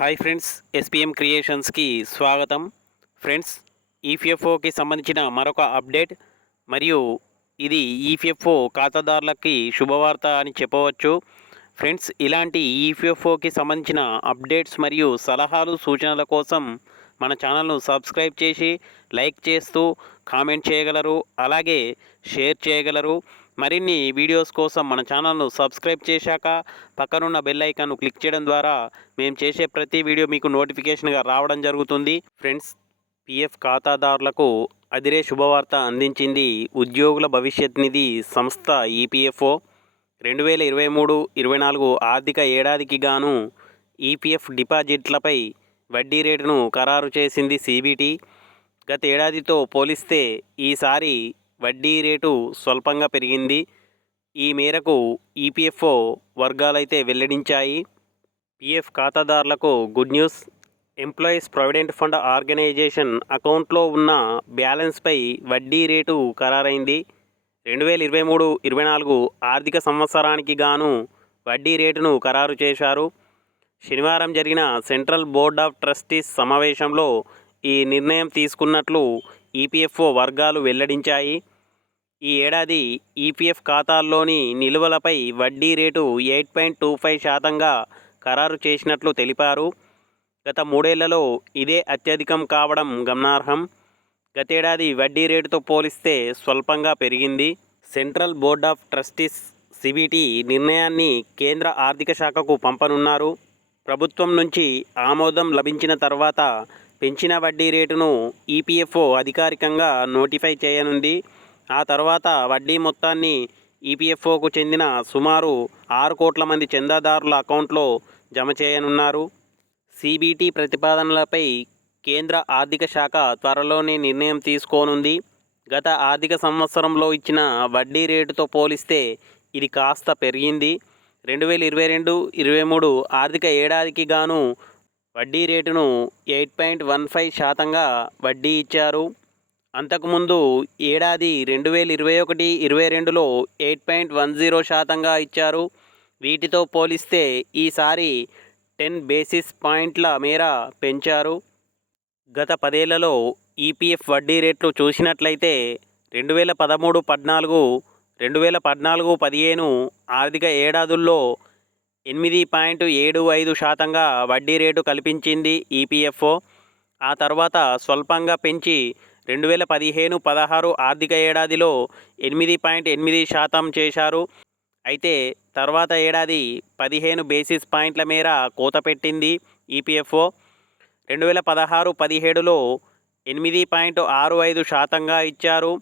Hi friends, SPM క్రియేషన్స్కి స్వాగతం. Friends, ఈపీఎఫ్ఓకి సంబంధించిన మరొక అప్డేట్ మరియు ఇది ఈపీఎఫ్ఓ ఖాతాదారులకి శుభవార్త అని చెప్పవచ్చు. ఫ్రెండ్స్, ఇలాంటి ఈపీఎఫ్ఓకి సంబంధించిన అప్డేట్స్ మరియు సలహాలు సూచనల కోసం మన ఛానల్ను సబ్స్క్రైబ్ చేసి లైక్ చేస్తూ కామెంట్ చేయగలరు, అలాగే షేర్ చేయగలరు. మరిన్ని వీడియోస్ కోసం మన ఛానల్ను సబ్స్క్రైబ్ చేశాక పక్కనున్న బెల్ ఐకాన్ను క్లిక్ చేయడం ద్వారా మేము చేసే ప్రతి వీడియో మీకు నోటిఫికేషన్గా రావడం జరుగుతుంది. ఫ్రెండ్స్, పిఎఫ్ ఖాతాదారులకు అదిరే శుభవార్త అందించింది ఉద్యోగుల భవిష్యత్ నిధి సంస్థ ఈపీఎఫ్ఓ. 2023-24 ఆర్థిక ఏడాదికి గాను ఈపీఎఫ్ డిపాజిట్లపై వడ్డీ రేటును ఖరారు చేసింది సిబిటి. గత ఏడాదితో పోలిస్తే ఈసారి వడ్డీ రేటు స్వల్పంగా పెరిగింది. ఈ మేరకు ఈపీఎఫ్ఓ వర్గాలైతే వెల్లడించాయి. పిఎఫ్ ఖాతాదారులకు good news. Employees provident fund organisation అకౌంట్లో ఉన్న బ్యాలెన్స్పై వడ్డీ రేటు ఖరారైంది. 2023-24 ఆర్థిక సంవత్సరానికి గాను వడ్డీ రేటును ఖరారు చేశారు. శనివారం జరిగిన సెంట్రల్ బోర్డ్ ఆఫ్ ట్రస్టీస్ సమావేశంలో ఈ నిర్ణయం తీసుకున్నట్లు ఈపీఎఫ్ఓ వర్గాలు వెల్లడించాయి. ఈ ఏడాది ఈపీఎఫ్ ఖాతాల్లోని నిల్వలపై వడ్డీ రేటు 8.25% ఖరారు చేసినట్లు తెలిపారు. గత 3 ఏళ్లలో ఇదే అత్యధికం కావడం గమనార్హం. గతేడాది వడ్డీ రేటుతో పోలిస్తే స్వల్పంగా పెరిగింది. Central board of trustees CBT నిర్ణయాన్ని కేంద్ర ఆర్థిక శాఖకు పంపనున్నారు. ప్రభుత్వం నుంచి ఆమోదం లభించిన తర్వాత పెంచిన వడ్డీ రేటును ఈపీఎఫ్ఓ అధికారికంగా నోటిఫై చేయనుంది. ఆ తర్వాత వడ్డీ మొత్తాన్ని ఈపీఎఫ్ఓకు చెందిన సుమారు 6 కోట్ల మంది చందాదారుల అకౌంట్లో జమ చేయనున్నారు. సిబిటి ప్రతిపాదనలపై కేంద్ర ఆర్థిక శాఖ త్వరలోనే నిర్ణయం తీసుకోనుంది. గత ఆర్థిక సంవత్సరంలో ఇచ్చిన వడ్డీ రేటుతో పోలిస్తే ఇది కాస్త పెరిగింది. 2022-23 ఆర్థిక ఏడాదికి గాను వడ్డీ రేటును 8.15%గా వడ్డీ ఇచ్చారు. అంతకుముందు ఏడాది 2021-22లో 8.10%గా ఇచ్చారు. వీటితో పోలిస్తే ఈసారి 10 బేసిస్ పాయింట్ల మేర పెంచారు. గత 10 ఏళ్లలో ఈపీఎఫ్ వడ్డీ రేట్లు చూసినట్లయితే 2013-14, 2014-15 ఆర్థిక ఏడాదుల్లో 8.75%గా వడ్డీ రేటు కల్పించింది ఈపీఎఫ్ఓ. ఆ తర్వాత స్వల్పంగా పెంచి 2015-16 ఆర్థిక ఏడాదిలో 8.8% చేశారు. అయితే తర్వాత ఏడాది 15 బేసిస్ పాయింట్ల మేర కోత పెట్టింది ఈపీఎఫ్ఓ. 2016-17లో 8.65%గా ఇచ్చారు.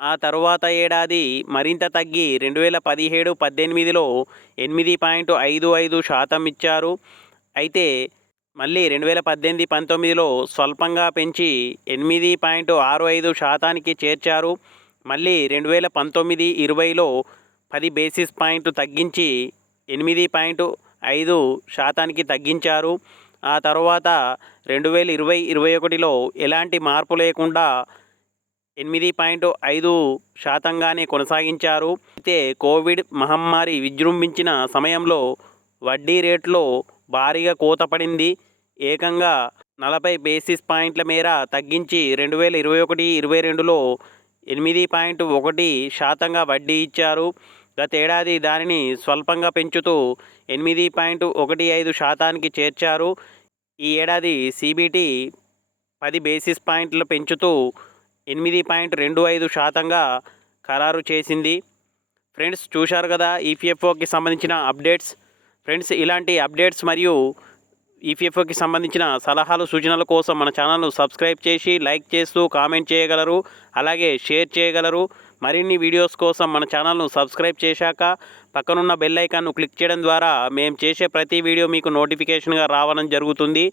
ఆ తరువాత ఏడాది మరింత తగ్గి 2017-18లో 8.55% ఇచ్చారు. అయితే మళ్ళీ 2018-19లో స్వల్పంగా పెంచి 8.65%కి చేర్చారు. మళ్ళీ 2019-20లో 10 బేసిస్ పాయింట్లు తగ్గించి 8.5%కి తగ్గించారు. ఆ తర్వాత 2020-21లో ఎలాంటి మార్పు లేకుండా 8.5%గానే కొనసాగించారు. అయితే కోవిడ్ మహమ్మారి విజృంభించిన సమయంలో వడ్డీ రేట్లో భారీగా కోత పడింది. ఏకంగా 40 బేసిస్ పాయింట్ల మేర తగ్గించి 2021-22లో 8.1%గా వడ్డీ ఇచ్చారు. గతేడాది దానిని స్వల్పంగా పెంచుతూ 8.15%కి చేర్చారు. ఈ ఏడాది సిబిటి 10 బేసిస్ పాయింట్లు పెంచుతూ 8.25%గా ఖరారు చేసింది. ఫ్రెండ్స్, చూశారు కదా ఈపీఎఫ్ఓకి సంబంధించిన అప్డేట్స్. ఫ్రెండ్స్, ఇలాంటి అప్డేట్స్ మరియు ఈపీఎఫ్ఓకి సంబంధించిన సలహాలు సూచనల కోసం మన ఛానల్ను సబ్స్క్రైబ్ చేసి లైక్ చేస్తూ కామెంట్ చేయగలరు, అలాగే షేర్ చేయగలరు. మరిన్ని వీడియోస్ కోసం మన ఛానల్ను సబ్స్క్రైబ్ చేశాక పక్కనున్న బెల్ ఐకాన్ను క్లిక్ చేయడం ద్వారా మేము చేసే ప్రతి వీడియో మీకు నోటిఫికేషన్గా రావడం జరుగుతుంది.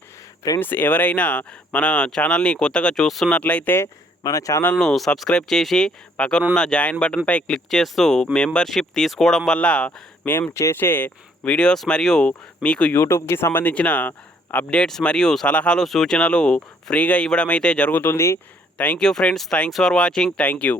ఫ్రెండ్స్, ఎవరైనా మన ఛానల్ని కొత్తగా చూస్తున్నట్లయితే మన ఛానల్ను సబ్స్క్రైబ్ చేసి పక్కనున్న జాయిన్ బటన్పై క్లిక్ చేస్తూ మెంబర్షిప్ తీసుకోవడం వల్ల మేము చేసే వీడియోస్ మరియు మీకు యూట్యూబ్కి సంబంధించిన అప్డేట్స్ మరియు సలహాలు సూచనలు ఫ్రీగా ఇవ్వడం అయితే జరుగుతుంది. Thank you friends, thanks for watching. Thank you.